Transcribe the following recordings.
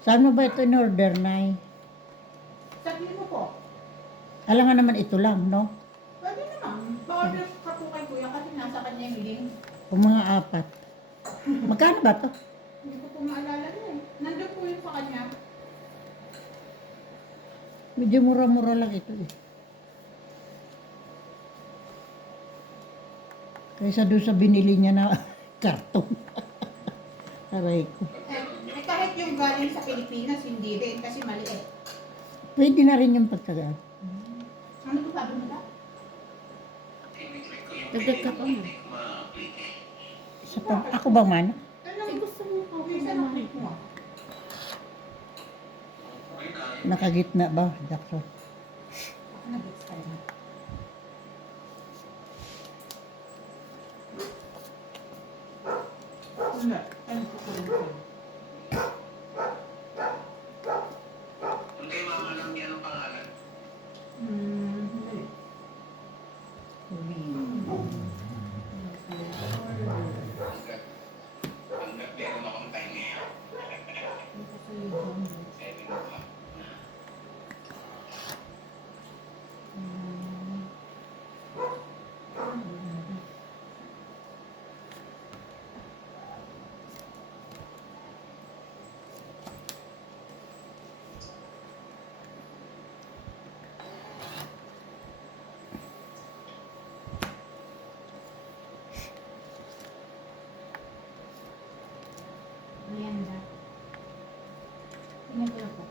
Saan mo ba ito in-order, Nay? Sabihin mo po. Alam nga naman ito lang, no? Pwede naman. Pa-order ka po kay kuya kasi nasa kanya yung link. O mga apat. Magkano ba to? Hindi ko po maalala na eh. Nandun po yun sa kanya. Medyo mura-mura lang ito eh. Kaysa doon sa binili niya na karton. Aray ko. Kahit yung galing sa Pilipinas, hindi rin kasi maliit. Pwede na rin yung pagkagaan. Ano to sabi mo ba? Dagdag ka pa mo. Isa pa, ako ba man? Ano gusto mo po? Isa na click mo. Nakagitna ba, Jackson? Ako nag-gets tayo na. Hindi. Ano po ko rin po? Hindi, mama lang yan ang pangalan. Hindi. Hanggat meron akong time ngayon. 7 o'clock. Merienda. Tingnan ko na po.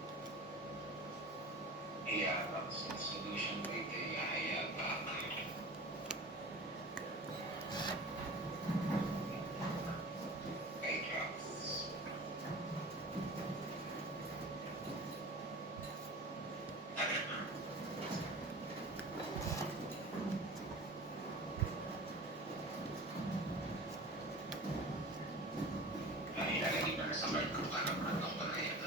Iyapak sa solution mo ito, iyapak. Kay Travis. Ay, ilalagay ko na sa card ko para mag-lock ko na yan.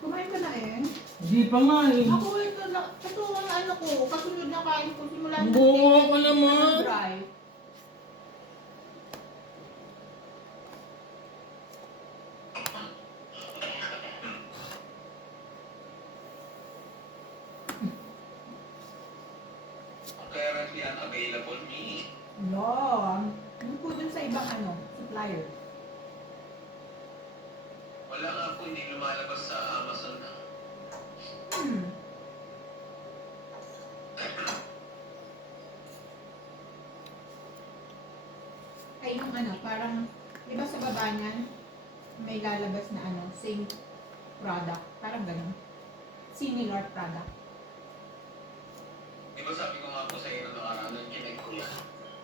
Kumain ka na eh. Hindi pa nga eh. Ako ito na, ito ang ano ko, kasunod na kain ko simula ng Buo ka naman. dry. Currently unavailable me. Yan. Yung po dun sa ibang ano, supplier. Wala nga po, hindi lumalabas sa Amazon na. Hmm. Ay yung ano, parang, di ba sa baba niyan, may lalabas na ano, same product. Parang ganun. Similar product. Di ba sabi ko nga po sa iyo nung nakaraan, nung chinek ko yan,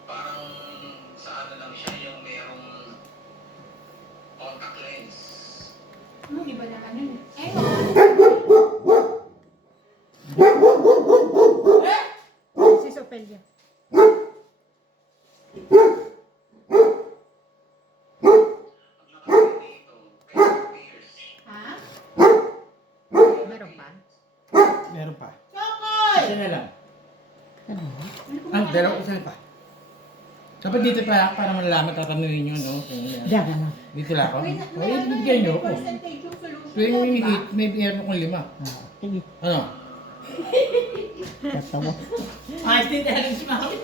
parang sa ano lang siya, yung merong contact lens. Ano, di ba na ano yun? Eh, Si Sopelia. Ang nakalagay dito, 20 years. ha? Meron pa? Meron pa. Chokoy! Isa na lang. Ano? Ah, dalawa, isa pa. Dapat dito para malalaman tatanungin nyo, no? Diyan ka na. Dito lang ako. May Ay, bigyan nyo ako. percentage yung solution. So yung diba? minikit, may meron kong 5. Ah, sige, Ano? tatawa. Ay, hindi talaga si Mami.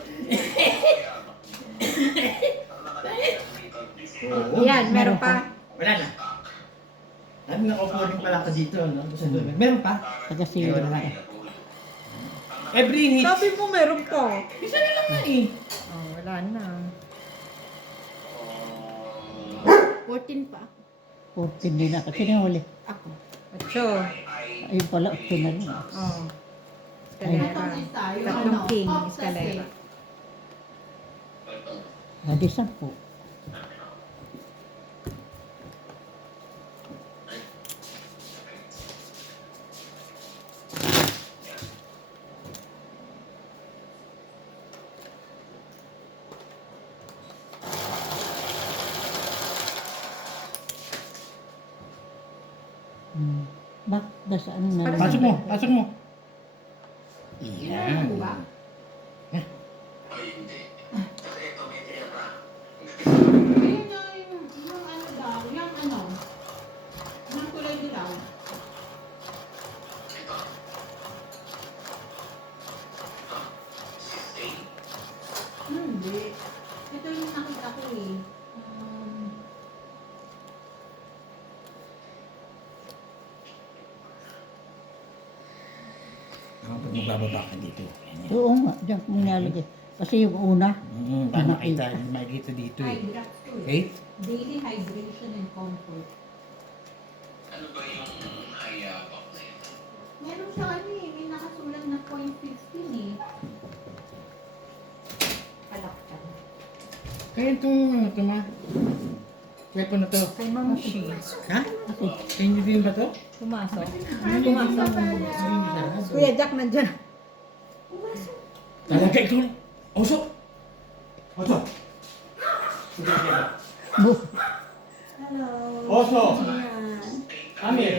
Oo. Yan, meron pa. Wala na. Ano naka-offering pala ka dito, no? Sa doon. Meron pa? Taga-silo na. Every hit. Sabi mo meron pa. Isa na lang nga eh. Oh, wala na. 14 pa. 14 din na. Kasi huli. Ako. 8. Ayun pala, 8 na lang. Oh. Ay. Escalera. Tatlong isa, yung Tatlong ano, king, off sa escalera. set. Hadi 10. Das ano na. Pasok mo, pasok mo. Yan. Yan. Ba? Ay, hindi. Kasi ito may tira. Ayun na yung ano daw, yung ano, yung kulay dilaw. Ito. Ito. Sustain. Hindi. Ito yung nakita ko eh. Pag magbababa ka dito. Yan. Oo nga, diyan ko nilalagay. Kasi yung una, Para makita, makikita dito eh. Hydra to eh. Okay? Daily hydration and comfort. Ano ba yung hayabak na ito? Meron siya ano eh, may nakasulat na 0.15 eh. Kalaktan. Kaya itong ano ito ma? Weapon na to. Kay Ma'am Shi. Ha? Kaya nyo din ba to? Pumasok. Hindi na. Kuya Jack nandyan. Talaga ito. Oso! Oso! bu- Oso! Amir!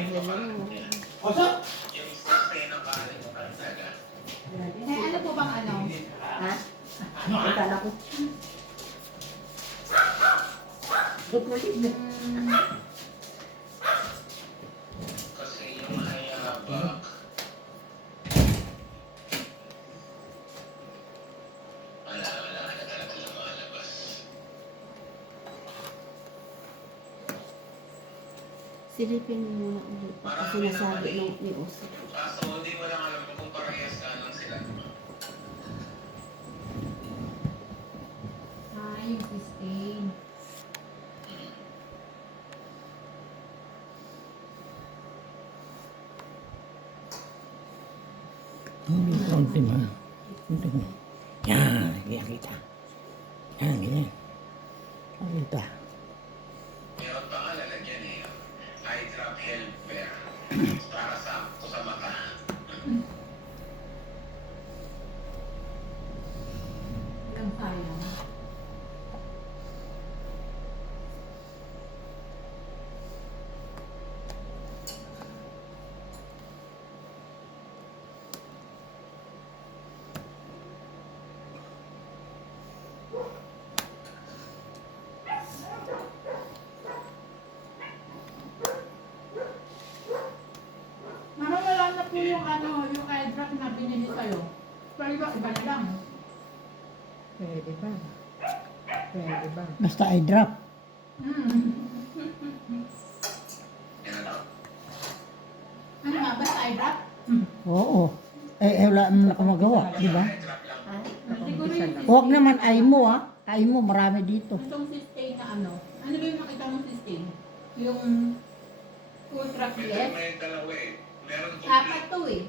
Oso! Yung sustain ng kanin mo talaga. Eh, ano po bang ano? Ha? Ano ka? Akala ko. Kasi yung hayabak, wala na talaga lumalabas. Silipin mo muna ulit. Kasi nasabi nung ni Oso. Kaso hindi mo lang alam kung parehas ka lang sila. Ah, yung sustain. Konti ma. Konti ma. Yan, yan kita. Yan, ganyan. Kita. Meron pa nga lalagyan eh. Eye drop helper. Para sa mata. Lang sayang. Nawala na po yung ano, yung eye drop na binili sa'yo. Pero iba na lang. Pwede ba? Pwede ba? basta ay drop. Yan ano? Ano ba? Basta eye drop? Oo. Wala naman ako magawa, di ba? Eye drop lang. Siguro yung sustain. Huwag naman ay mo ah. Ay mo, marami dito. Itong sustain na ano. Ano ba yung nakita mong sustain? Yung Ultra PF? May dalawa eh. Meron Apat to eh.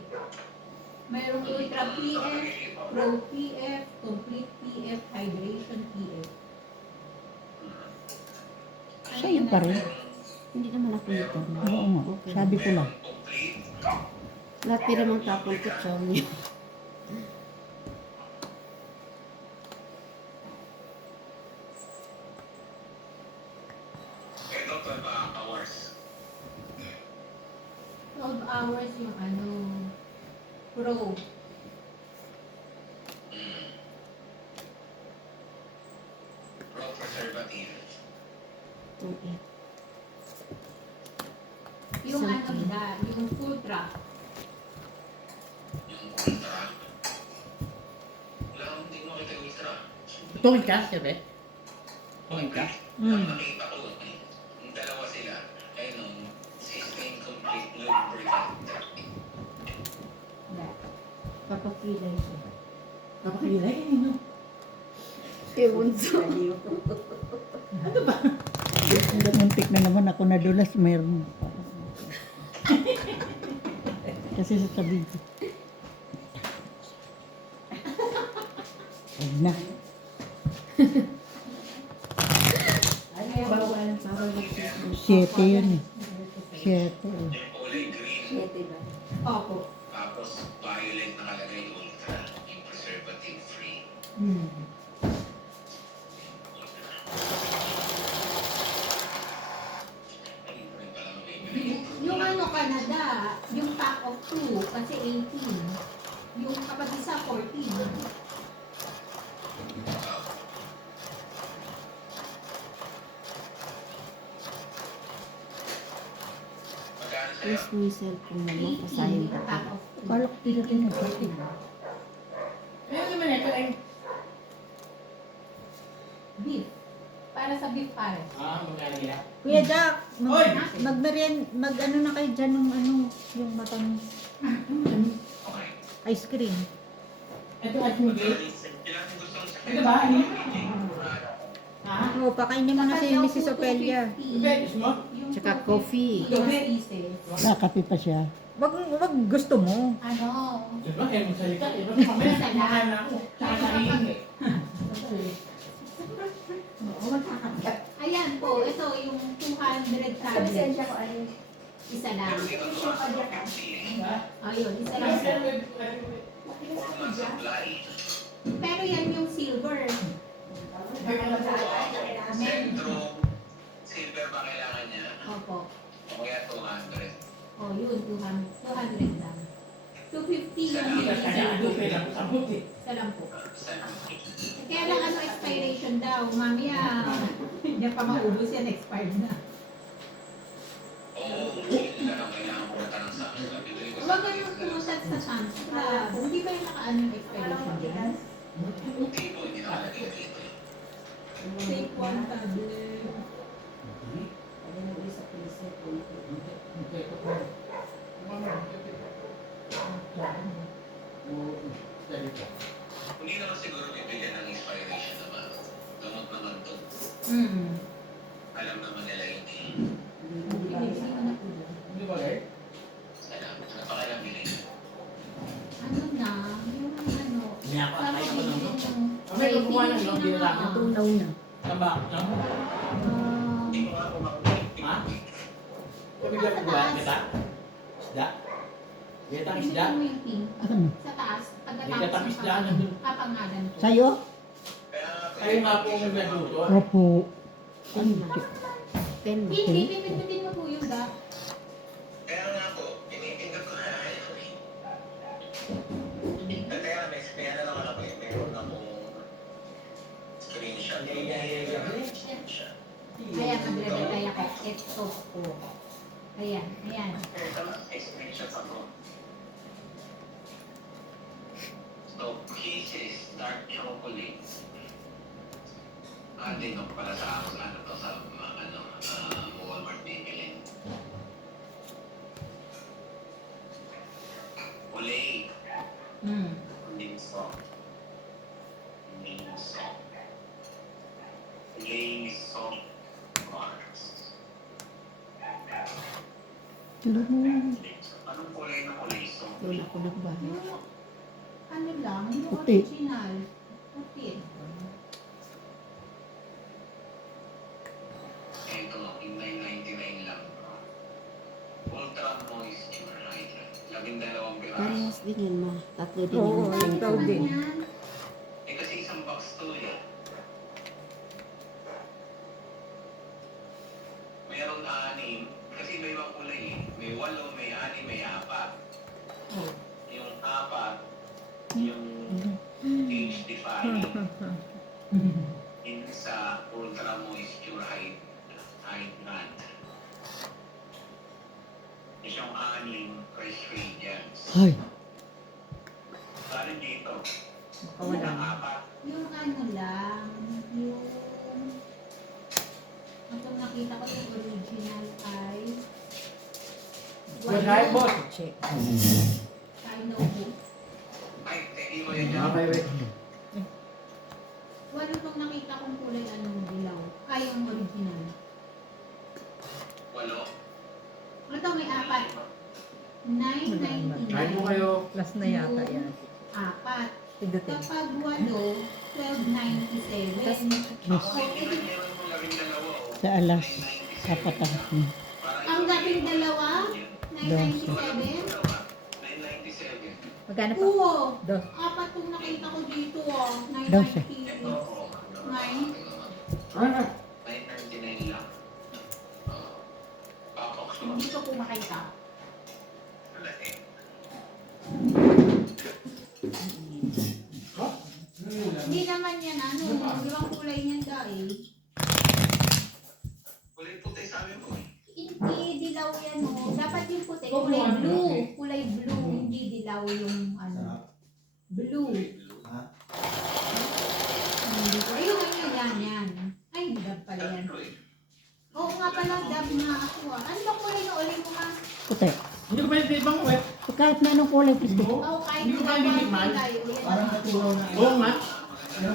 Mayroong Ultra PF, Pro PF, Complete PF, Hydration PF. Ano Sa'yo yun pa na- rin. Hindi naman ako nito. Oo nga, sabi ko lang. complete. Lahat pero mang tapon ko sorry. Ito 12 hours. 12 hours yung ano, Pro. Raw preservative. 2-8. Yung ano na, yung Ultra. Yung ultra. Wala akong hindi makita yung ultra. Tungin ka, siyempre? Tungin ka? Ang nakita ko, yung dalawa sila, ay nung sustain complete lubricant. Papakilay siya. Kapakilay, no? Ewan sa. Muntik na naman ako nadulas, mayroon. Kasi sasabihin ko. Huwag na. Bawal mag-sismo. 7 yun eh. 7 eh. Yung kulay green, 7 ba? Opo. tapos violet nakalagay ultra, yung preservative free. Ay, hindi ko rin pala mabibili. Yung ano Canada, 2 kasi 18. Yung kapag isa, 14. Magkano sa'yo? Yes, mo yung cellphone mo. Pasahin ka pa. Kala ko pinatin na pati. Ano naman ito ay... Beef. Para sa beef pare. Magkano yan? Kuya Jack, Hoy! mag-ano na kayo dyan ng ano, yung matang Okay. ice cream. Ito at mo din. Ilang gustong sakit? Ito ba? Ano? Ha? Oo, pakainin mo na si Kapag Mrs. daw po Opelia. 250, Betis mo? yung Tsaka 250 coffee. pieces. Kakapi pa siya. Wag gusto mo. Ano? Diba? Kaya magsalita. Diba? Mamaya, kumakain na ako. Tsaka sa iingit. Ayan po, ito yung 200 tablets. Isa lang. Ayun, isa lang. Formal supply. Pero yan yung silver. Centro, silver ba kailangan niya? Opo. O kaya 200. Oh, yun, 200 lang. 250 yung Kita sa niya. Ito silver. pala ko sa buti. Isa lang po. Sa- Kaya lang ano expiration daw. Mamaya, hindi pa maubos yan, expired na. Oo, yun lang ang kailangan pumunta ng Samsung. Bibili ko Huwag kayong pumusat sa Sam's Club. Hindi ba yung nakaano yung expiration dyan? Hindi po, hindi nakalagay dito. Take one tablet. Hindi naman siguro bibigyan ng inspiration naman. Gamot naman to. Alam naman nila yun eh. Sino na po yun? Hindi ba guys? Alam, napakailang bilhin. Ano na? Yung ano? Niya pa, Sama kaya ko din lang. yung... May kukuha ng yung dinarami. Tunaw na. Tamba. Hindi ko nga kumakulit. Ha? Pabigyan ko ba? Kita? Isda? Kita ang isda? Tingnan mo yung pink. Ano? Sa taas. Kita Pagkatapos ang isda. Nandun. kapangalan ko. Sa'yo? Kaya nga, Kayo nga po ang nagluto. Opo. Ten na. Ten. Hindi, pipindutin mo po yung da. Kaya nga po, pinipindot ko na ayaw eh. At kaya may kaya na naman ako eh. Meron akong screenshot. Screenshot. Ayan, magre-reply ako. Ito po. Ayan, ayan. Ito na, may screenshot ako. So, Kisses dark chocolate. Dinok para sa ano to, sa Walmart bibilin. Olay. Hindi soft. Hindi soft. Olay soft bars. Anong kulay ng olay soft? Doon ako nagbahay. Yung, ano lang, yung Puti. original. Puti. Ito, yung 999 lang. Ultra moisture hydrant. 12 piraso. Parehas din yun, ma. Tatlo din Oo, yun. ikaw din. Yan. Eh kasi isang box to eh. Mayroon 6. Kasi may ibang kulay eh. May 8, may 6, may 4. Oh. Yung 4, yung age defying. Yung sa ultra moisture hydrant. Yung 6, fresh radiance. Ay. Paano dito? Wala. Ang 4, Yung ano lang, yung... Itong nakita ko yung original ay... Good night, boss. Check. I know who. ay, teki mo yan dyan. Okay, wait. Walo itong nakita kong kulay anong dilaw. Ay, yung original. 8. Ito may 4. 9.99. Kain po kayo. Last na yata yan. 4. Pindutin. Kapag 8, 12.97. Yes. Ako hindi na meron mong 12 oh. Sa alas. Kapatang. Ang gabing dalawa, 9.97. 997. Magkano pa? Oo. Dos. 4 itong nakita ko dito, oh. 12. 9.99. Ah, 999 lang. Papox mo. Hindi ko po makita. Wala eh. Hindi naman yan, ano, di ba kulay niyan dahil? Kulay puti sabi mo eh. Hindi dilaw yan, oh. Dapat yung puti, Oh, kulay ano? blue. Kulay blue, hindi dilaw yung ano. Blue. Hindi ko. Ayun, yan. Ay, dab pala yan. Oo nga pala, dab nga ako ah. Ano ba kulay na ulit mo ma? Puti. Hindi ko pwede ibang wet. Kahit na anong kulay puti. Oo, kahit Hindi ko diba pa nililikman. tayo. Parang natulaw na. Oo nga. Yeah.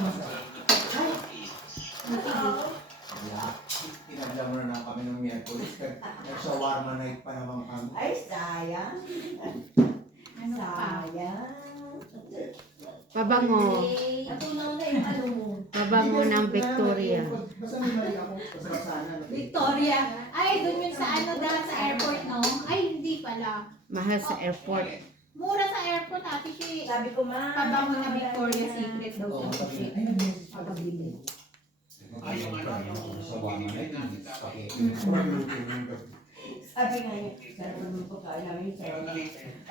Tinagla mo na lang kami ng Miyerkules. Nag-shawarma night pa naman kami. Ay, sayang. Ano pa? Sayang. Pabango. Eh, Natunaw na yung ano mo. Pabango ng Victoria. Basta may mali ako. Basta sana. Victoria. Ay, dun yun sa ano dahil sa airport, no? Ay, hindi pala. Mahal sa airport. Mura sa airport, ate siya. Sabi ko ma. Pabango na Victoria's Secret daw Oo, sa sabi siya. niya, ay, nag-message pa Pagkabili. Ay, yung ano, yung Shawarma night. Spaghetti. Sabi nga niya, sarap naman po kain namin sa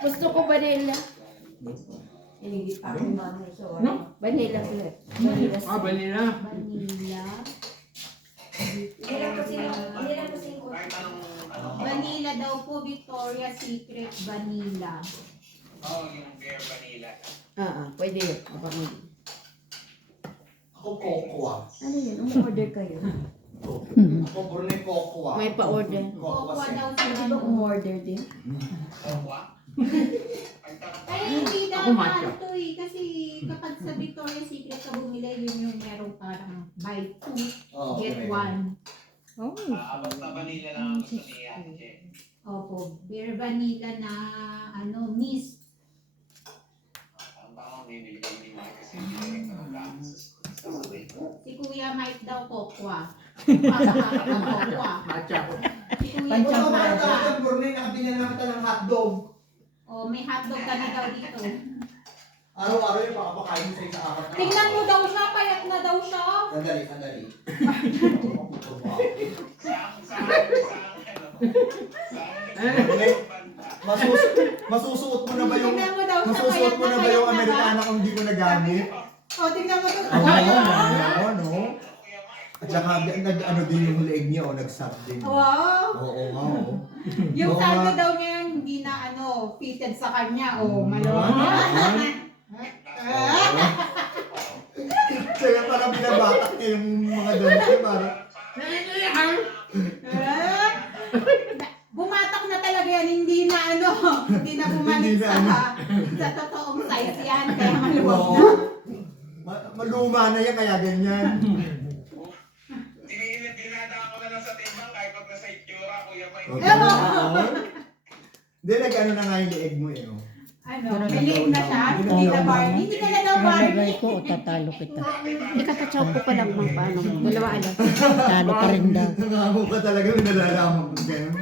Gusto ko vanilla. Inigit pa ako mama sa No? Vanilla flavor. Vanilla. Vanilla. Vanilla. Hindi lang kasi kahit anong ano. Vanilla daw po, Victoria's Secret Vanilla. Oo, yung beer vanilla. Pwede yun. Pabango. Ako cocoa. Ano yun? Umorder kayo? Ako Brunei cocoa. May pa-order. Cocoa daw sa Pwede ba ano. umorder din? Kokwa? Ay, hindi Ako dapat matcha. ito eh. Kasi kapag sa Victoria's Secret ka bumili, yun yung merong parang buy two, Oo, get okay. one. Oh. Basta vanilla lang ang gusto ni Ate Jen. Opo, beer vanilla na ano, mist. Ang baka bibili kami ni Mike kasi hindi rin ng gamit sa school. Si Kuya Mike daw kokwa. Kokwa. Matcha. Si Kuya Panchang Oo, Mike. meron tayo ng Brunei. Nakabili na kita ng hotdog. Oh, may hotdog ka na daw dito. Araw-araw yung pakapakain sa isa apat na Tingnan mo araw. daw siya, payat na daw siya. Sandali. Masusuot mo na ba yung Tingnan mo daw siya, masusuot payat mo na ba payat yung na Amerikana kung hindi ko nagamit? Oh, tingnan mo daw. Oo, no? At saka nag-ano din yung leeg niya o nag-sap din. Wow. Oo nga, oo. Yung Oo saldo nga. daw niya hindi na ano, fitted sa kanya. Oh, malawak. Kaya parang binabatak niya yung mga damit niya parang Bumatak na talaga yan, hindi na ano, hindi na bumalik Hindi na sa totoong size yan, kaya maluwag oo. na. Maluma na yan kaya ganyan. Dinadaan ko na lang sa timbang kahit pag nasa itsura, Kuya Mike. Oo. Hindi, nag-ano na nga yung leeg mo eh. Oh. Ano, galing na siya, hindi na Barbie, hindi ka na daw Nalagay Barbie. ko o tatalo kita. Ikakatsaw ko pa lang kung paano. Dalawa alam. Talo pa rin daw. Nangako ka talaga, may nalalaman ko ganun.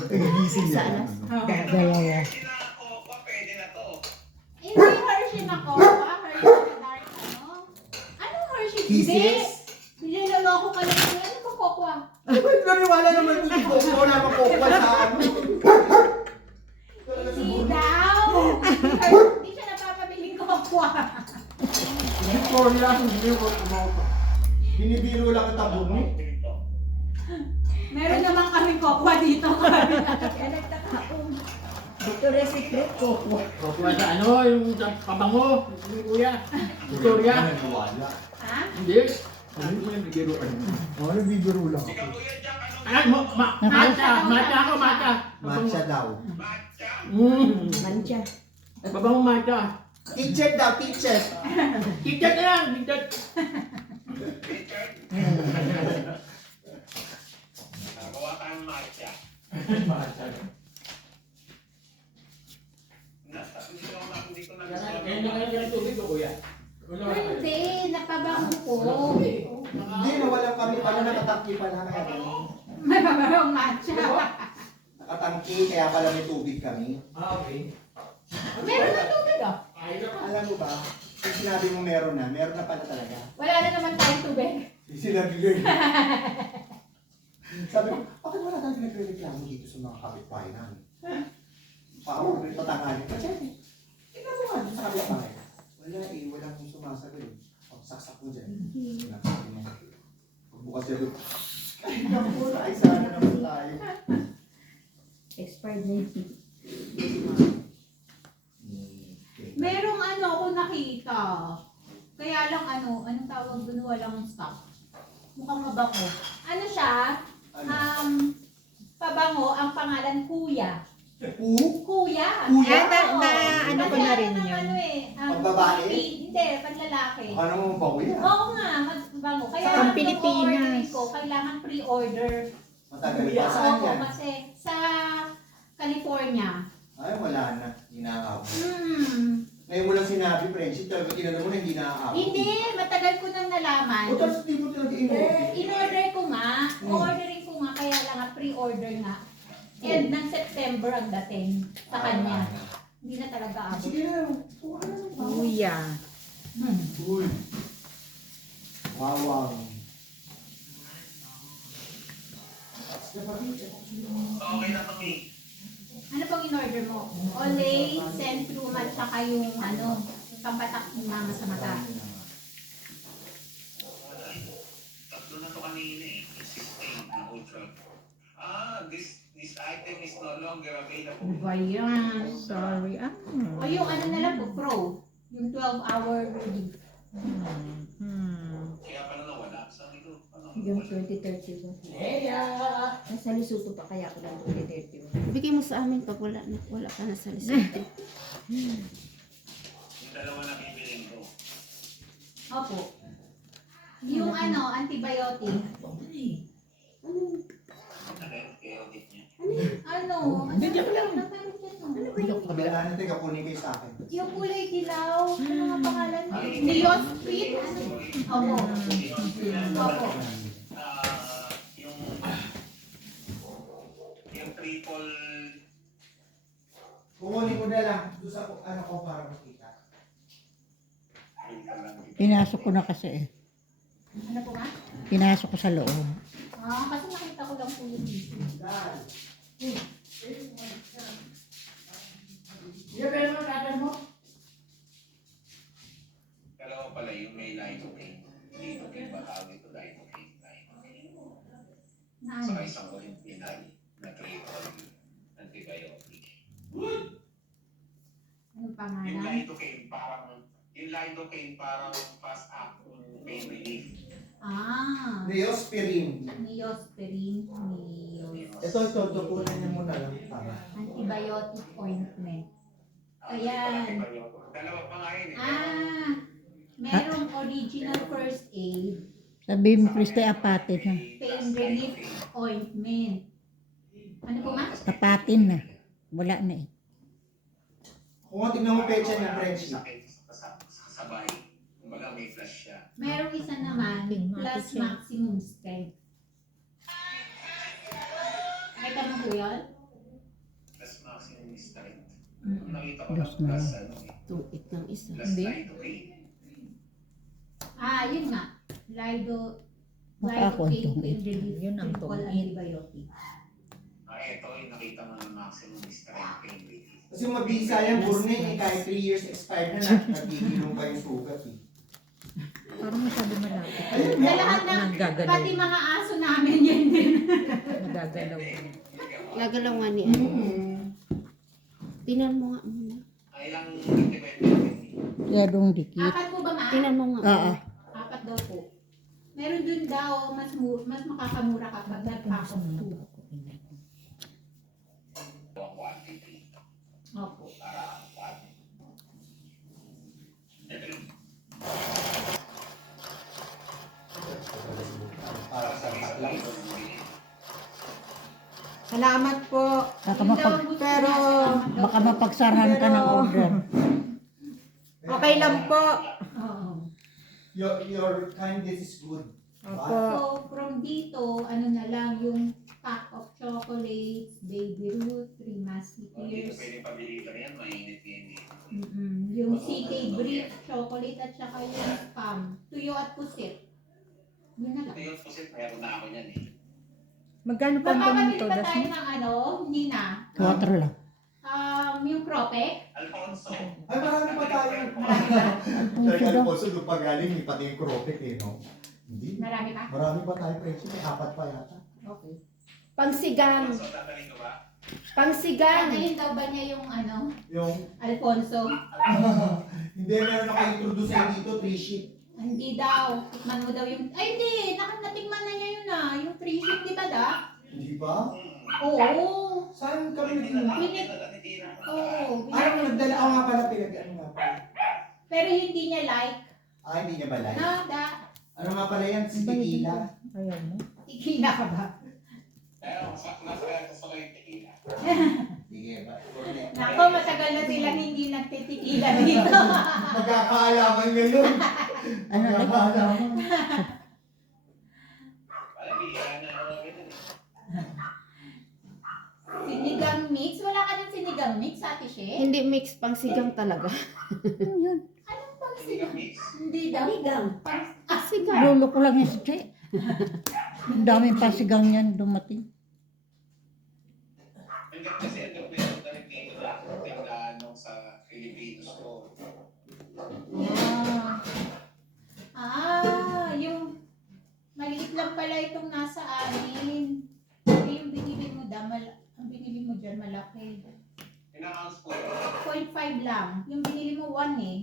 Nagigising niya. Saan? ano. Dalawa. Hershey na ako, pwede na to. Hindi Hershey na ko, Hershey na dark ano. Anong Hershey? Kisses? Niloloko ka lang. Ano ba kokwa? Ay, ba't naniwala naman ko yung coco? Wala pa coco sa ano. Hindi daw. Hindi siya napapabiling kokwa. Victoria, hindi ko kumaupa. Binibiro lang ang tabo mo. Meron naman kami kokwa dito. Kaya nagtaka ako. Victoria's Secret coco. Kuha sa ano, yung sa pabango. Yung kuya. Victoria. Naniwala. Ha? Hindi. Ano mo yung bigiruan? Oo, nagbibiro lang Ikaw, ako. Kuya Jack, ano? Ay, matcha. Matcha ako, matcha. Matcha daw. Matcha? Mancha. Pabango matcha. Teacher daw, teacher. Kikit na lang. Kikit. Richard? Nagawa tayong matcha. Hindi ko nagustuhan. Kaya na kayo ng tubig ko, kuya. Hindi, napabango ko. Hindi, nawalan kami pala, nakatangki pala. Kaya ganun. May mabarong matcha. Nakatangki, kaya pala may tubig kami. Okay. Meron na tubig ah. Alam mo ba, kung sinabi mo meron na pala talaga. Wala na naman tayong tubig. Sinabi ko yun. Sabi ko, bakit wala tayong nagre-reklamo dito sa mga kapitbahay namin? Parang may patanganin. Kasi, tingnan mo nga dito sa kapitbahay. Wala eh, walang Merong ano ako nakita. Kaya lang anong tawag doon, walang stock. Mukhang mabango. Ano siya? Pabango, ang pangalan Kuya. Kuya. Ano ko na rin Masyado ng yun. Pambabae? Hindi, panlalaki. Ano mo ba kuya? Oo nga, magbango. Kaya Sa ang Pilipinas. orderin ko, kailangan pre-order. Matagal pa saan Oo, yan? kasi sa California. Ay, wala na. Hindi nakakabot. Ngayon mo lang sinabi, friendship, talaga tinanong mo na hindi nakakabot. Hindi, matagal ko nang nalaman. O, tapos hindi mo talaga in-order. In-order ko nga, ordering ko nga, kaya lang nga pre-order nga. And ng September ang dating sa kanya. Hindi na talaga abot. Sige na. Kuya. Uy. Wawang. Okay na kami. Ano pang in-order mo? Olay, Centrum, at saka yung pampatak ng mama sa mata. Tatlo na to kanina eh. 16 na ultra. This item is no longer available. Ba yan? Sorry. O yung na lang po, Pro. Yung 12-hour relief. Kaya pala nawala. Saan ito? Yung 2030 ba? Nasa Lesotho pa kaya ako lang 2030. Bigay mo sa amin pag wala pa na sa Lesotho. Yung dalawa na bibiling ko. Opo. Yung antibiotic. Kaya audit niya. Hindi, joke lang. Kabilaan natin, kapunin kayo sa akin. Yung kulay dilaw, ano nga pangalan? Neosprit? Opo. Opo. Yung triple Kukunin mo na lang. Doon sa ano ko para makita. Pinasok ko na kasi eh. Ano po nga? Pinasok ko sa loob. Kasi nakita ko lang po yung video. dalawa pala yung may lidocaine. Lidocaine ba tawag ito? Lidocaine. Na Saka isang original na triple antibiotic. ano Yung pangalan? lidocaine parang fast action pain relief. Neosporin. Neosporin. Ito, kukunin niyo muna lang para. Antibiotic ointment. Ayan. Dalawa pa nga yun eh. Merong original first aid. Sabihin mo, Kriste, apatin na. Pain relief ointment. Ano po nga? Apatin na. Wala na eh. Kung tingnan mo pecha ng friendship. Sakit sabay. Kumbaga may flash siya. Merong isa naman, plus maximum strength. Nakita mo po yun? Plus maximum strength. Mm. Nakita ko Plus na plus na. Tuit ng isa. Plus lidocaine. Yun nga. Makakontong Pain it. relief. Yun ang Triple tungit. antibiotic. Ito yung nakita mo ng maximum strength pain relief. Kasi mabisa yan, burne eh. Kahit 3 years expired na, nagigilong pa yung sugat eh. Parang masyado malapit. Sa lahat ng, Nagagalaw. pati mga aso namin yan din. Nagagalaw. Gagalaw nga ni ano. Tinan mo nga muna. Ilang antibiotic? Yadong dikit. 4 po ba ma? Tinan mo nga. Oo. 4 daw po. Meron dun daw, mas makakamura kapag nag-pack of 2. Ang quantity. Opo. Para Para sa sabay mga Salamat po. Baka, baka mapagsarahan ka ng order. Okay lang po. Oo. Your kindness is good. Opo. So, from dito, ano na lang, yung pack of chocolates, baby root, 3 Dito musketeers, pwede pabilitan yan, mainit yan eh. yung CK Brick chocolate at saka yung spam, tuyo at pusit. Yun na Ito lang. yung pusit, meron na ako yan eh. Magkano po ang Magpapabili ganito? pa tayo ng hindi na. Water lang. Yung crope, Alfonso. Ay, marami pa tayo. Puso daw. Alfonso, doon pa galing, may pati yung kropik eh, no? Hindi. marami pa. Marami pa tayo, friendship. May 4 pa yata. Okay. Pangsigang. Alfonso, tataling ko ba? Pangsigang. Ano yun daw ba niya yung Yung, Alfonso. hindi, meron naka-introduce sa'yo dito, 3 sheet. Hindi daw. Tikman mo daw yung... Ay, hindi. Natikman na niya yun Yung 3 sheet, di ba da? Hindi ba? Oo. Saan kami Hindi na nagdala? Pinit. nakatitira. Oo. Ano mo nagdala? Oo nga pala, pinag-ano nga pala. Pero hindi niya like. Hindi niya balay. Nada. Ano nga pala yan? Si Tequila. Ayaw mo. Tikina ka ba? Pero masaya ko sa yung tequila. Sige ba? Nako, matagal na silang hindi nagtitikila dito. Magkakaalaman ngayon. Ano, Magkakaalaman. Parang bihira na ako ganun eh. Sinigang mix? Wala ka ng sinigang mix, Ate She? Hindi mix, pang sigang talaga. Ano yun? Anong pang Hindi ka sinigang? mix. Hindi daw. Sigang. Pang, Sigang. Lolo ko lang yung Che. Ang daming pasigang yan dumating. Hanggang kasi ang gawin ng Pilipino na tingnan nung sa Filipinos ko. yung maliit lang pala itong nasa amin. Hindi yung binili mo ang binili mo dyan malaki. Ina-ounce po 0.5 lang. Yung binili mo 1 eh.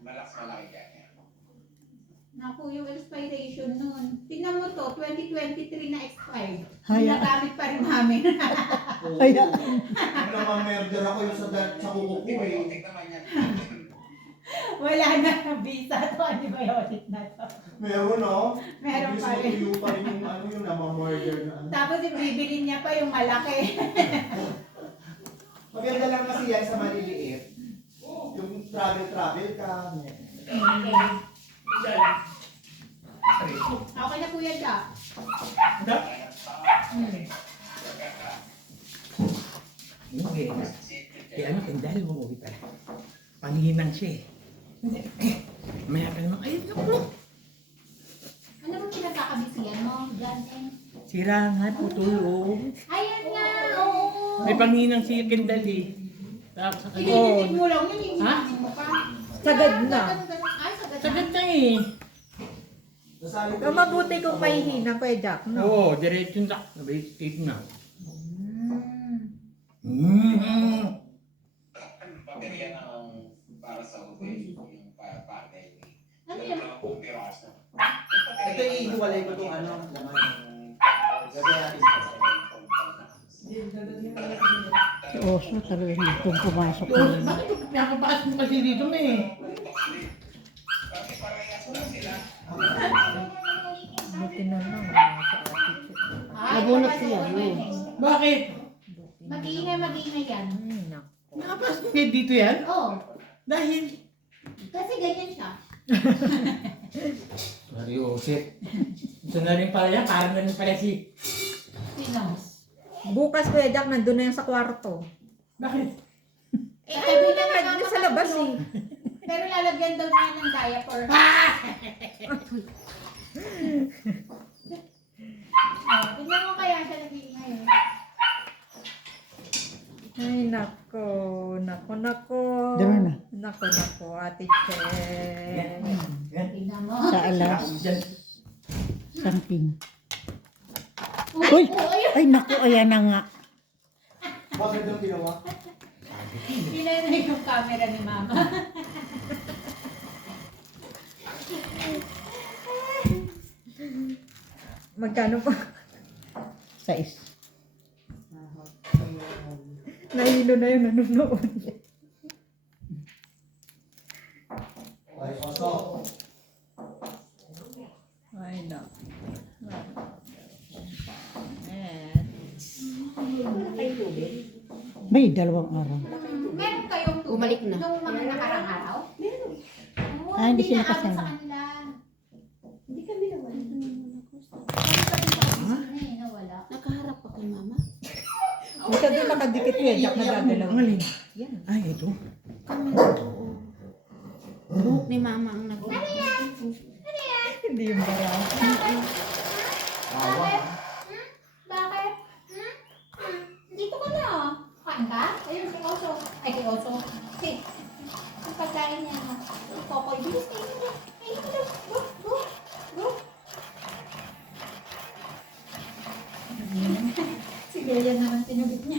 malakas malaki ka niya. Naku, yung expiration nun. Tingnan mo to, 2023 na expired. Haya. Nagamit pa rin namin. Kaya, Ano naman murder ako yung sa kuko ko eh. Antibiotic naman yan. Wala na visa to, antibiotic na to. Meron no? Meron pa rin. Tuyo pa rin yung ano yung nama-murder na ano. Tapos yung bibili niya pa yung malaki. Maganda lang kasi yan sa maliliit. Yung travel ka. Okay na kuya siya. Hindi. Kaya ano, dahil mo uwi pala. Panghinang siya eh. Maya ka naman, ay, naku. Ano bang pinagkakabisiyan mo? Jansen? Sira nga, putulong. Ayan nga, oo. May panghinang si Kendall eh. Tapos sa kanya. Ididikit mo lang yun, Ha? hindi mo pa. Sagad na. Ay, sagad na. Sagad na eh. Pero mabuti kung pahihinang ko Jack, no? Oo, diretso na. Sabay, state na. Pamilya ng para sa hotel, yung panel. Ano yan? Kung piraso. Ito iiwalay ko itong ano, laman. Gabi natin si Oso talaga gustong pumasok Oo, na. bakit nakapasok mo kasi dito mo eh? Kasi parehas lang sila. Buti na lang. Sa attitude. Ay, Nabunot kapag siya, ano no? eh. Bakit? Mag-iingay yan. Naku. Nakapasok kayo dito yan? Oo. Dahil? Kasi ganyan siya. Mariosep. Ito na rin pala yan, parang na rin pala si... Sino? Bukas Kuya Jack, nandun na yan sa kwarto. Bakit? Eh, ayaw na nga doon sa labas eh. Pero lalagyan daw niya ng diaper. Tignan mo kaya siya nag-iingay. Ay, nako. Nako. Dara na. Nako, Ate Che. Tignan mo. Sa alas, Diyan. something. Uy! Uy! Ay naku, ayan na nga. Bakit daw ginawa? Pinanay yung camera ni Mama. Magkano pa? 6. Nahilo na yung nanonood. Ay, oso. Ay, nako. May 2 araw. Meron kayong tubig Bumalik na. nung mga nakarang araw? Meron. Oh, Hindi sila naabot kasama. sa kanila. Hindi kami naman. Kami pa din sa opisina eh, nawala. Nakaharap pa kay mama. Ito din nakadikit Kuya Jack na dadalaw. Ang alin? Yan. Ay, ito. Kami na oo. Buhok ni mama ang nag- Hindi yung bara. Bakit? Bakit? Dito ka na. Kain ka? Ayun, si Oso. Ay, si Oso. Ang pagkain niya. Si Kokoy. Bilis kayo na. Ayun ka na. Go. Si Gaya naman tinubit niya.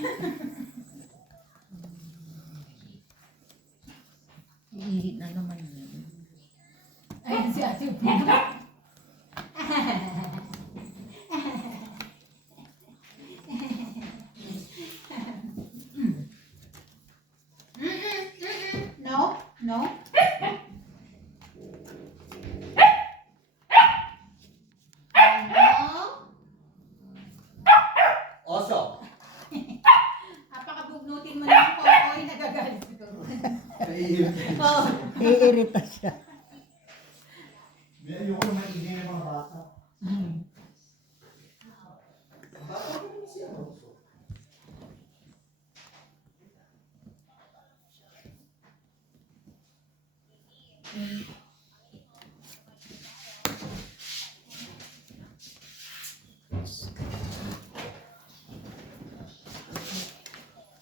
Oo. Iirita siya. Ayoko naman ingay ng mga bata. Bata ko naman siya.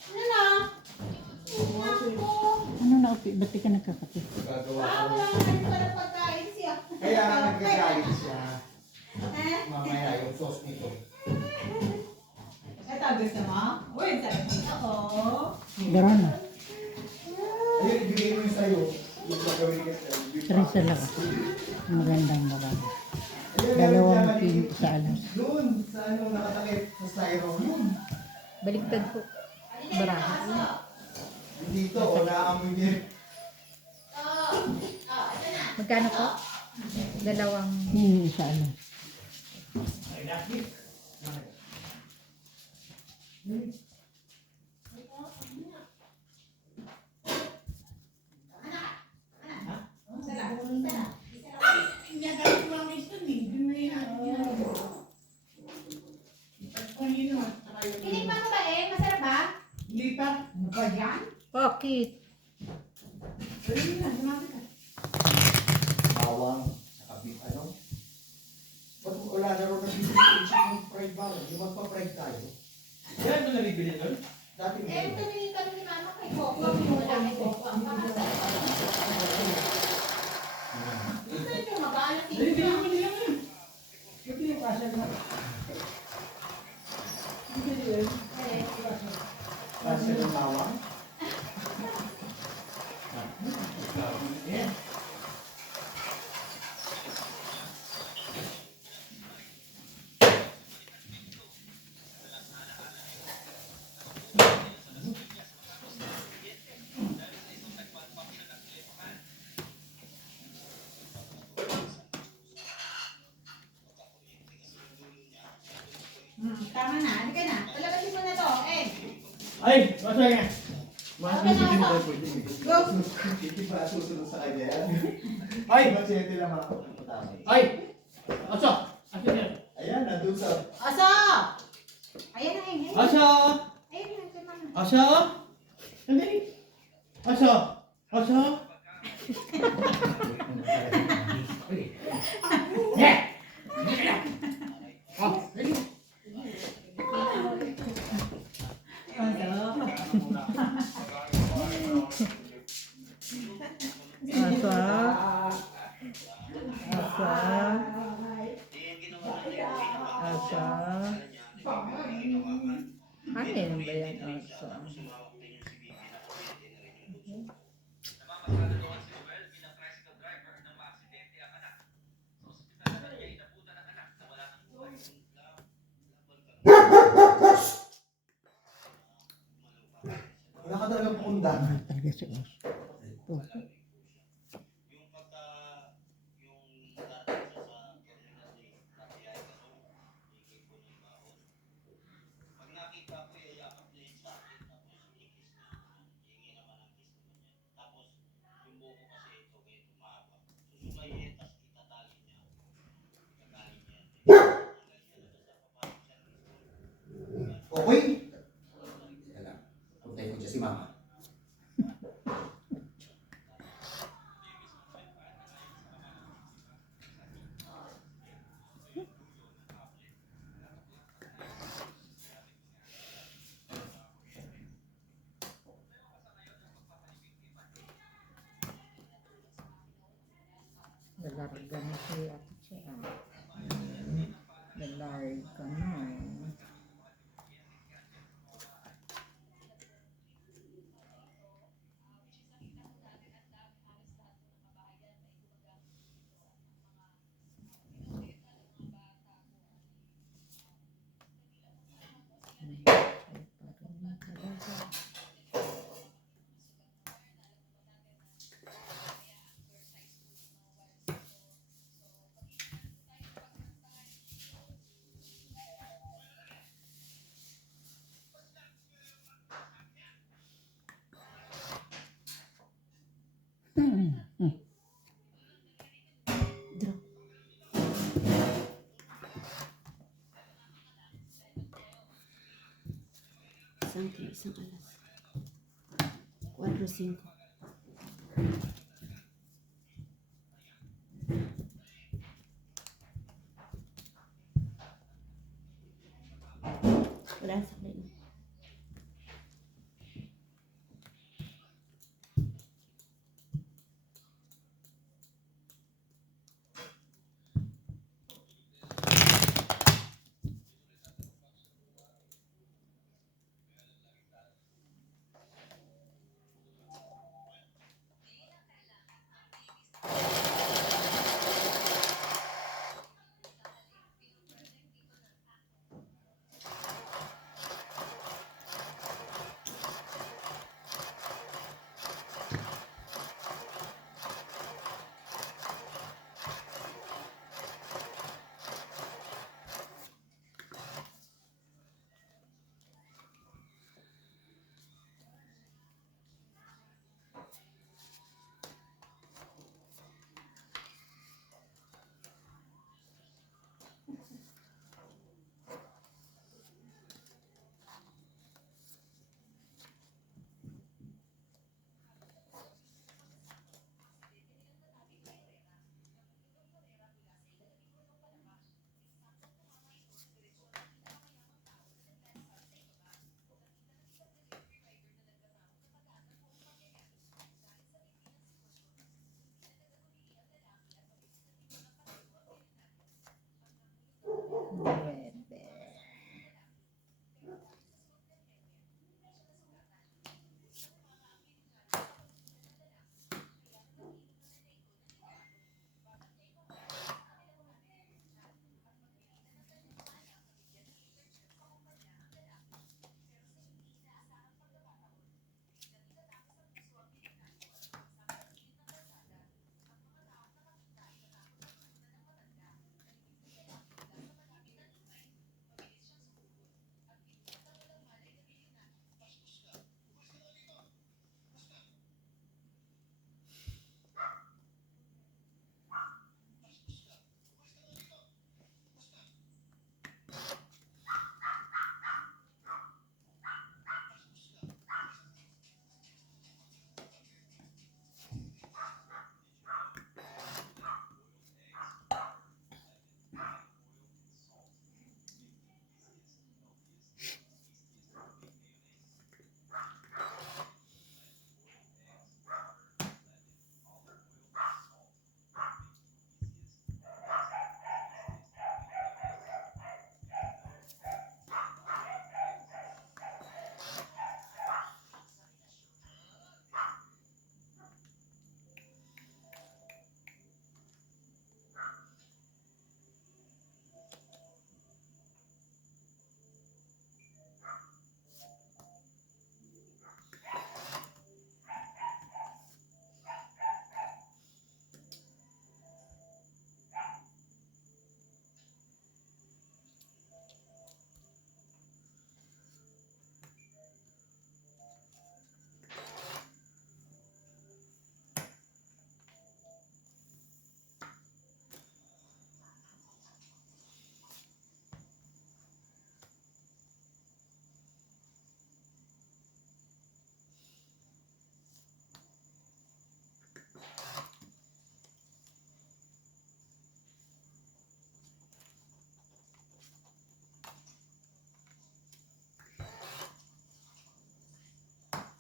Ano na? Ano na, Upi? Ba't di ka nagkakape? Gagawa Ah, ko. wala na rin pala pagkain siya. Kaya nga nagkagalit siya. Eh? Mamaya yung sauce nito. Ito, gusto mo? Uy, sarap nito ko. Gano'n na. Ayun, ibigay mo yung sa'yo. Yung gagawin ka sa'yo. Teresa lang. Magandang marami. Ayun, Dalawang meron dyan, pin sa alas. Doon, sa ano, nakatakip sa styro. Yun. Baligtad po. Baraha. Dito, o naamoy niya. Magkano po? Dalawang... Sa alas. Tinikman mo ba eh? Masarap ba? Bakit? Bawang, nakabit, ano? Ba't wala na rin nabibili chicken fried bawang? Yung magpa-fried tayo. Yan mo nabibili doon? Dati Eh, meron. tumingin kami ni Mama kay Coco. Wala kay Coco. Ang pakasarap. Ito yung mag-aalat dito. Kasi ng bawang. Tama na. Halika na. Palabasin mo na to. Eh. Ay! Basta nga! Mas Okay na bibili ako. ko pwede. Go. Hindi pa susunod sa kanya yan. Ay! Machete lang ako. Tama. Ay! Asa! Asa yan? Ayan, nandun sa... Asa! Ayan na eh. Asa! Ayan na. Kay Mama. Asa! Sandali! Asa! Asa! Yeah! Oh, ready? Asa? Asa? Asa? Hangin ba yan? Asa? Wala ka talagang pakundan. Mahal talaga si Os. Oh. Okay? Teka lang. Puntayin ko dyan si Mama. Dalarga na siya at siya. Dalarga na. Draw. Isang alas. 4-5. Wala sa akin.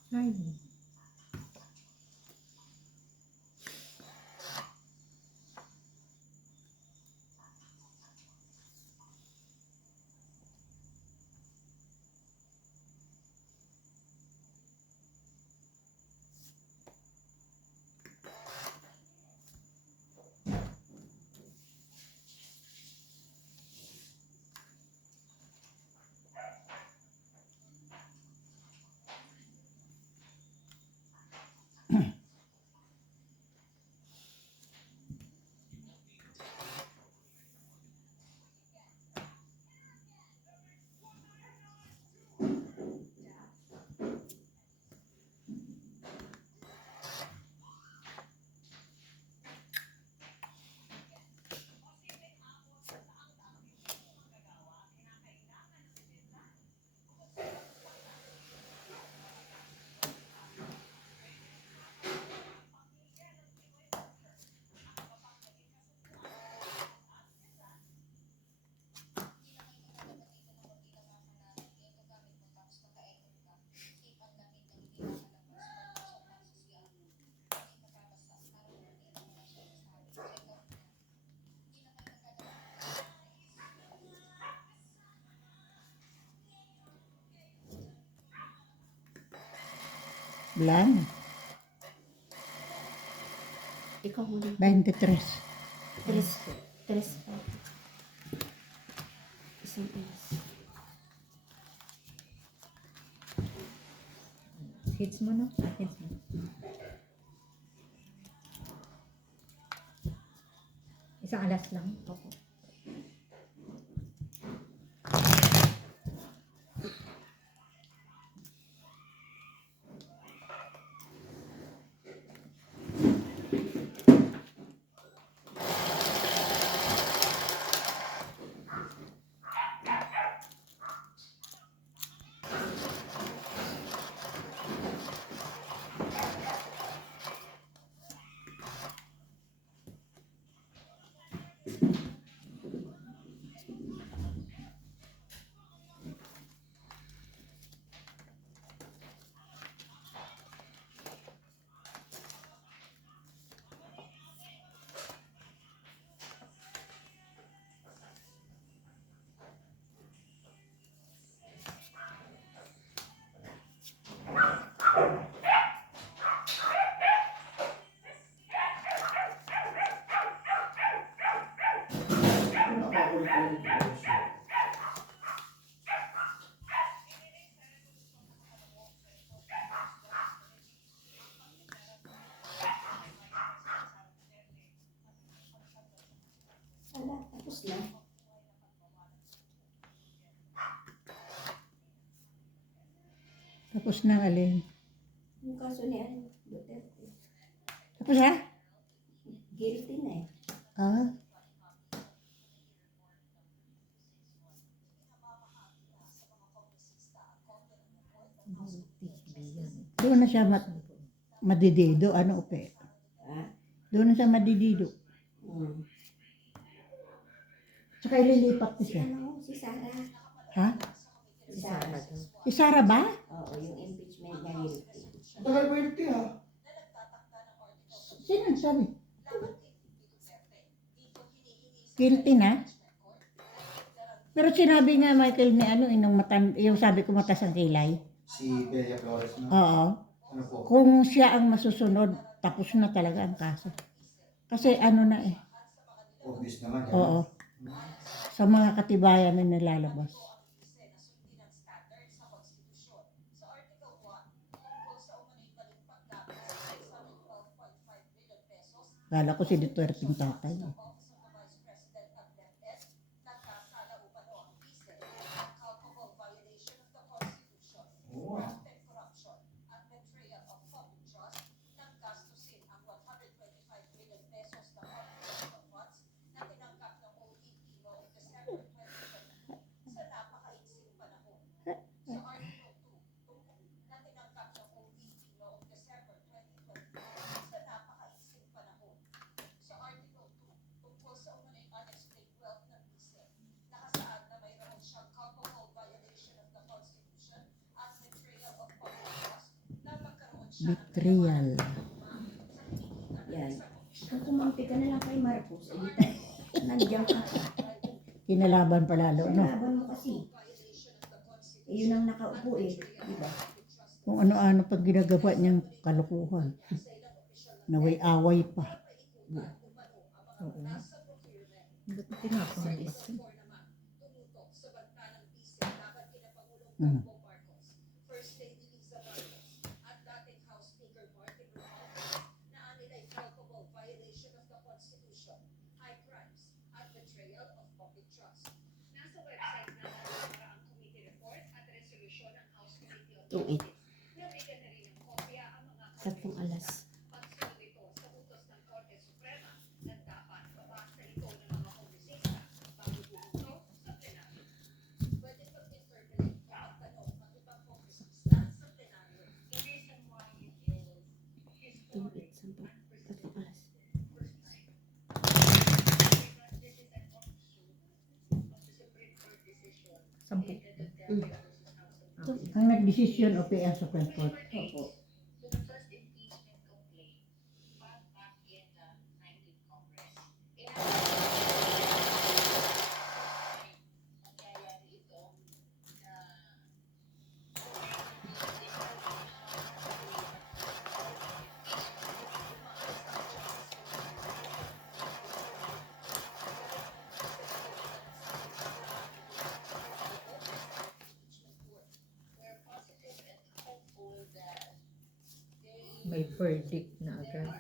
Ay, Blanc. Ikaw muna. 23. Tres. Tres pa. Isang oras. Hits mo, no? Hits mo. Isang alas lang. Opo. Ala, tapos na. Tapos na alin. Yung kaso ni ano, Duterte. Tapos ha? Guilty na eh. Ah. Doon na siya madidido. Ano upe? Ha? Doon na siya madidido. Hmm. Tsaka ililipat na Si siya. ano, si Sarah. Ha? Si Sarah. Si Sarah ba? Oo, yung impeachment niya guilty. Ang tagal mo yun, ha? Sino ang sabi? Guilty na? Pero sinabi nga Michael ni ano, yung sabi ko matas ang kilay. Si Bella Flores, no? Oo. Ano po? Kung siya ang masusunod, tapos na talaga ang kaso. Kasi ano na eh. Obvious naman. yan. Oo. Sa mga katibayan na nilalabas. Kala ko si Duterte yung tatay. Eh. Oo, ah. Betrayal. Yan. Kung kumampi ka na lang kay Marcos, nandiyan ka. Kinalaban pa lalo, no? Laban mo kasi. Eh, yun ang nakaupo eh. Diba? Kung ano-ano pag ginagawa niyang kalukuhan. Naway away pa. Oo. Ba't tinapos? Hmm. Tuwid. Tatlong alas. Tuwid. Sampo. Tatlong alas. Sampu. Ang nagdesisyon o PA Supreme Court. Opo. May verdict na agad.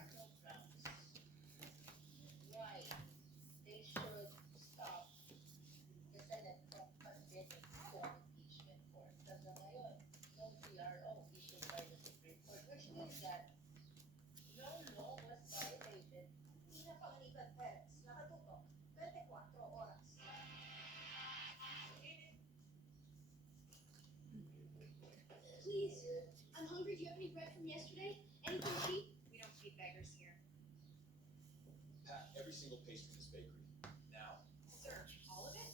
Every single pastry in this bakery. Now. Sir, all of it?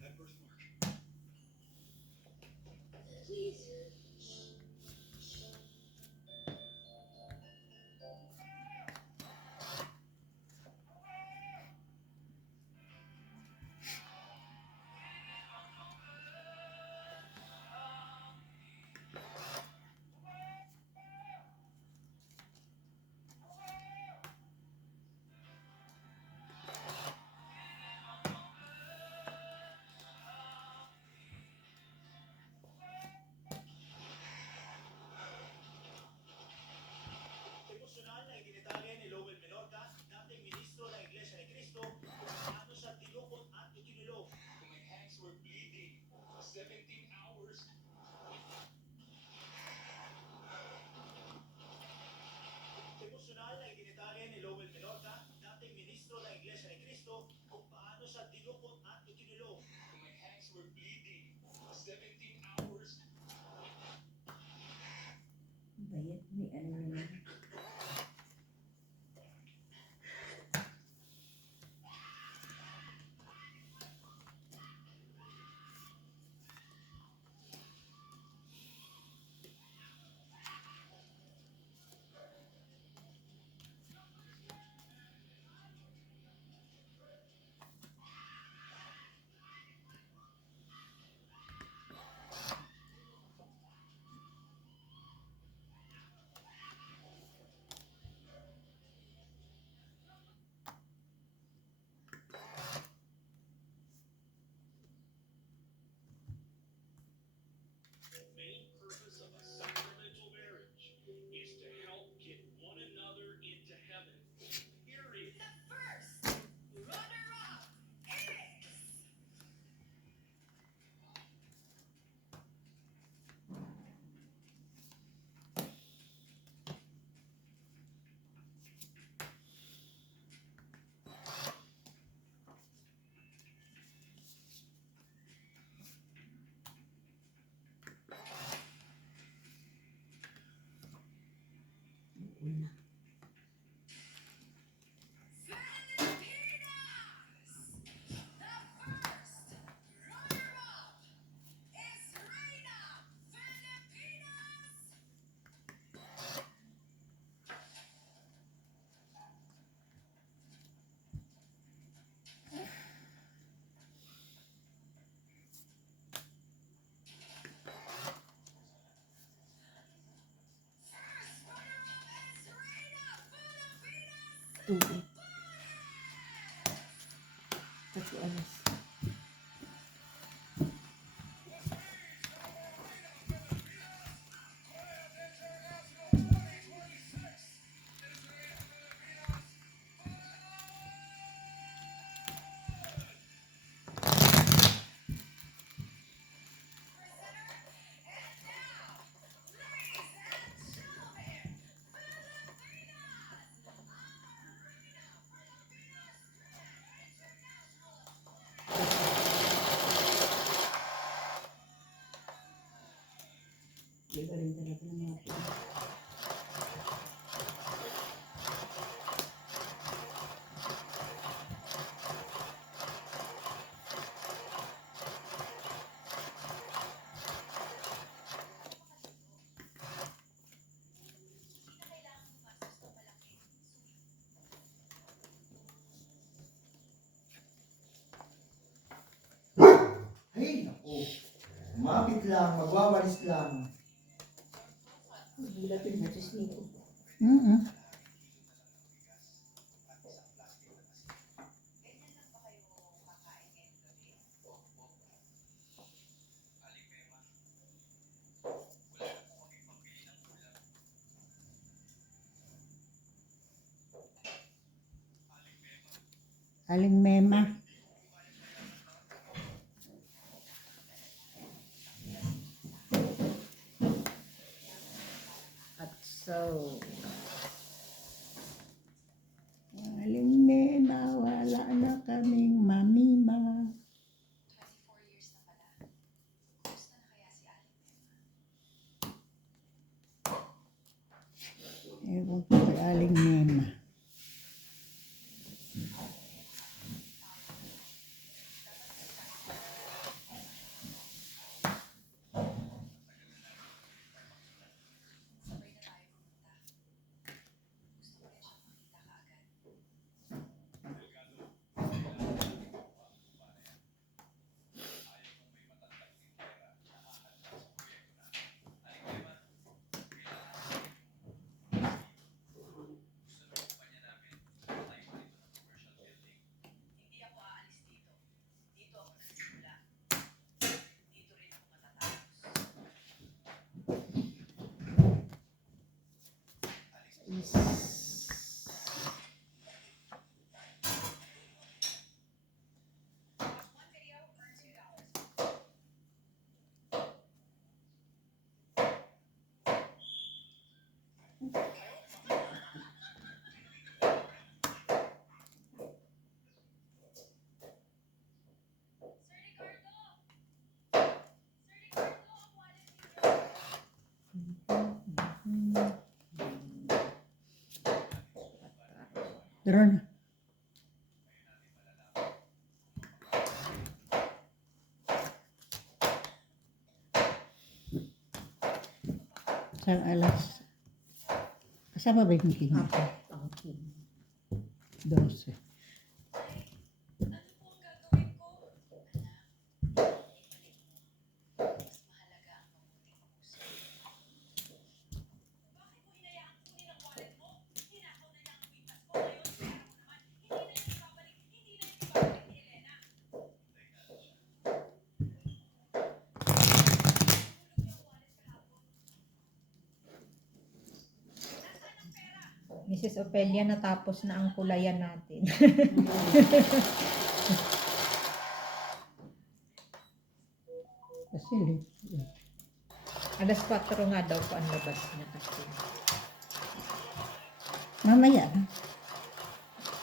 That birthmark. Please. Emosyonal na itindetalye ni Lowell Menorca, dating ministro ng Iglesia ni Cristo, kung paano siya dinukot at ikinulong. Kung my hands were bleeding, 17 hours. Emosyonal na itindetalye ni Lowell Menorca, dating ministro ng Iglesia ni Cristo, kung paano siya dinukot at ikinulong. Kung my hands were bleeding, 17 hours. Bayad, may ano naman. The main purpose of a sacramental marriage is to help get one another into heaven. Period. The first runner-up is... Tubig. Kasi alas. Galing talaga ng mga Pinoy. Ay, naku. Mapit lang, magwawalis lang. Gulatin na sa snake. Mm-mm. Aling Mema. At so, Aling Mema, wala na kaming mamima. Ewan ko kay Aling Mema. Tara na. Isang alas. Kasama ba yung meeting? ang king. 12. Mrs. Opelia, natapos na ang kulayan natin. Kasi late. Alas 4 nga daw po ang labas niya kasi. Mamaya na.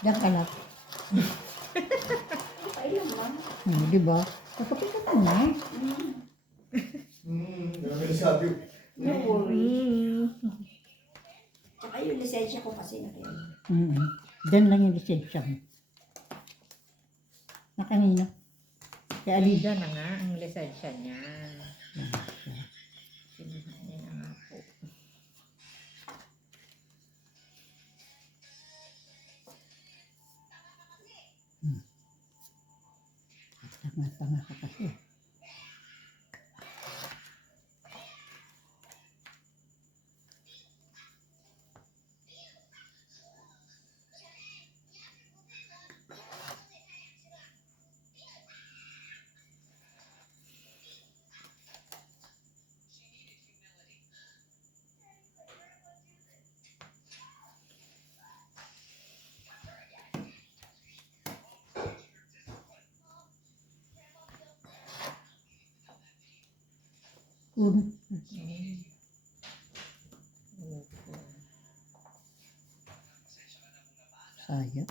Diyan ka lang. Di ba? Kapag ka na. Dami sabi. No worry. Tsaka yung lisensya ko kasi na kayo. Diyan lang yung lisensya mo. Na kanina. Kay Alida. Alida na nga ang lisensya niya. Kinuha niya na nga po. Tanga-tanga ka kasi. Sayang.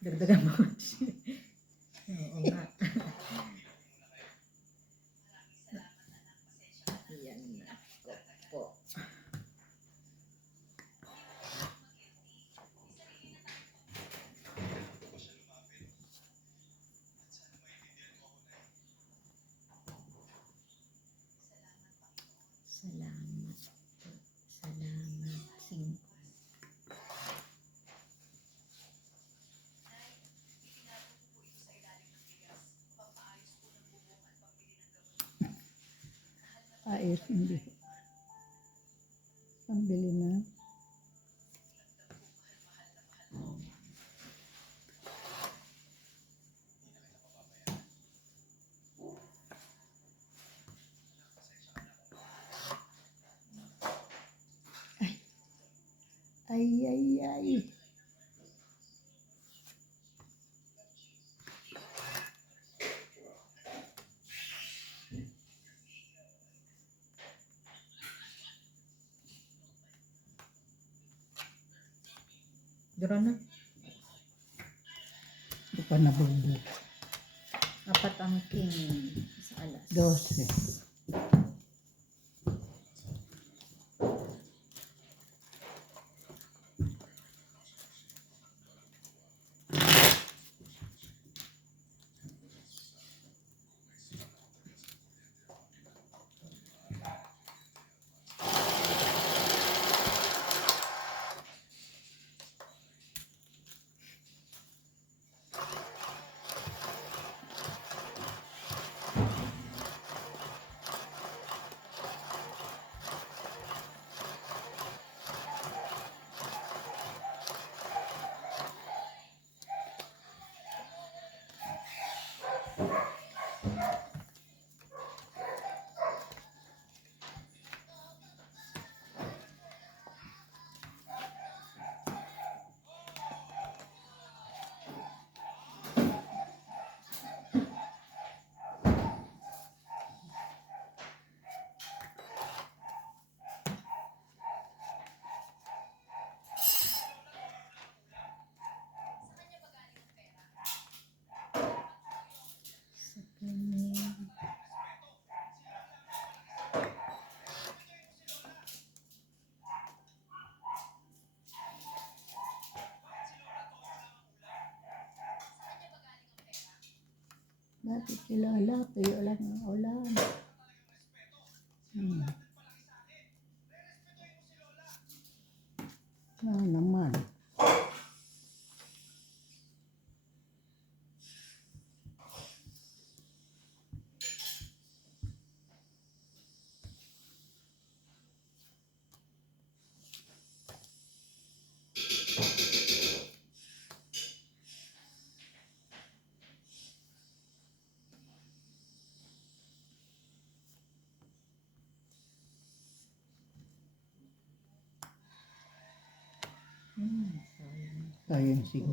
Dagdagan mo. Oo nga. Yan na po. Salamat po. Salamat. Ayos, hindi. Pambili na. Ay, Ay, ay, ay. Dura na. Hindi pa nabubuo. Apat ang king sa alas. 12. Bakit kilala? Kaya ulan ng ulan. Naman. Sayang 5.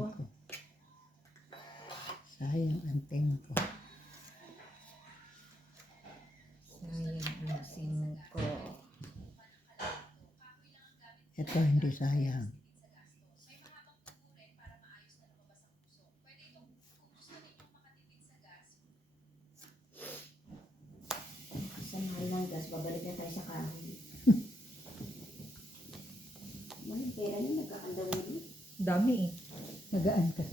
Sayang ang 10 ko. Sayang ang 5. Ito hindi sayang. Sa mahal ng gas, babalik na tayo sa kahoy. Mahal pera niya, nagkakandaw mo rin. Dami eh. Magaan ka.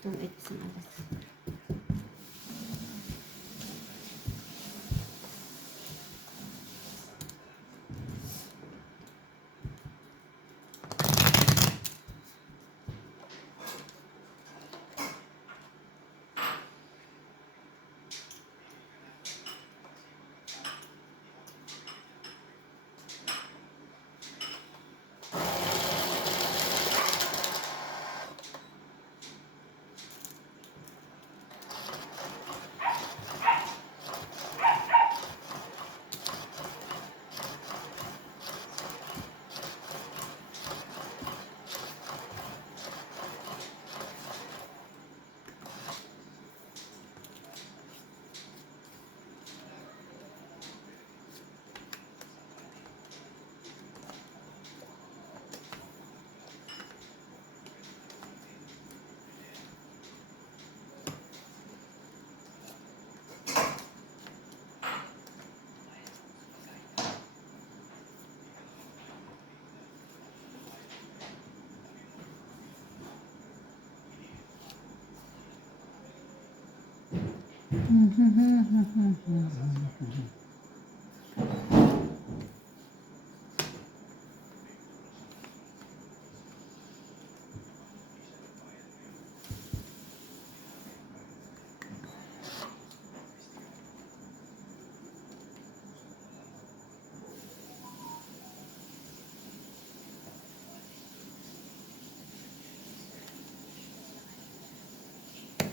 Itong sa alas.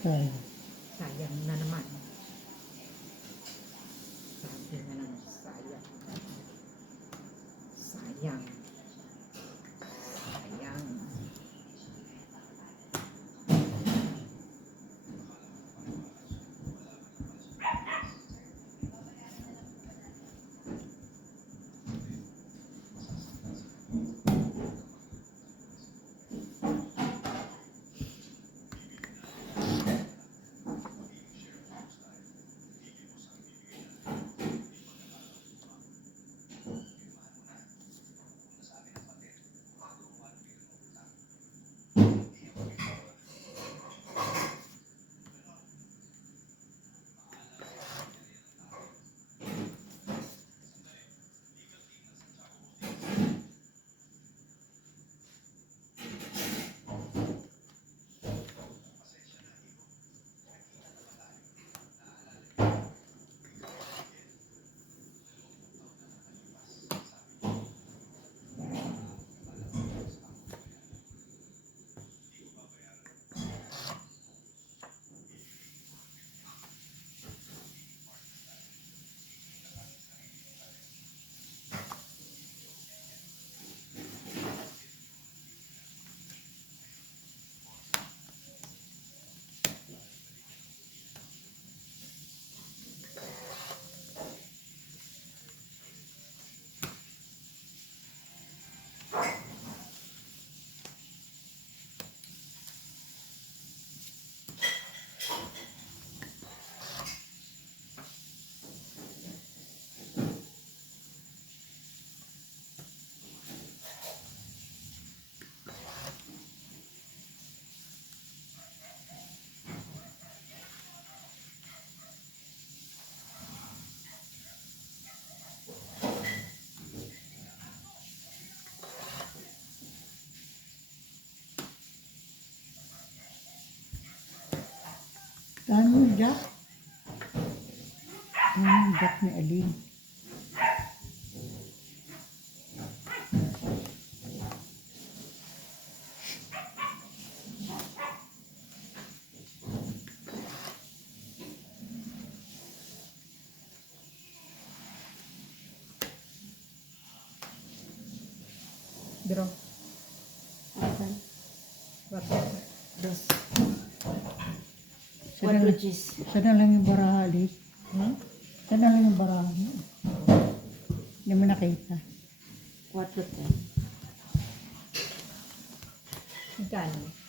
Ay, Sayang na naman. Sabi na lang, sayang. Sayang. Sayang. Ano, Jack? Ano, Jack ni Aline? Draw. Asan? What? Dos. Sana, Quadruches. sana lang yung baraha, Ali. Sana lang yung baraha mo. Hindi mo nakita. Quadruple. Magkano?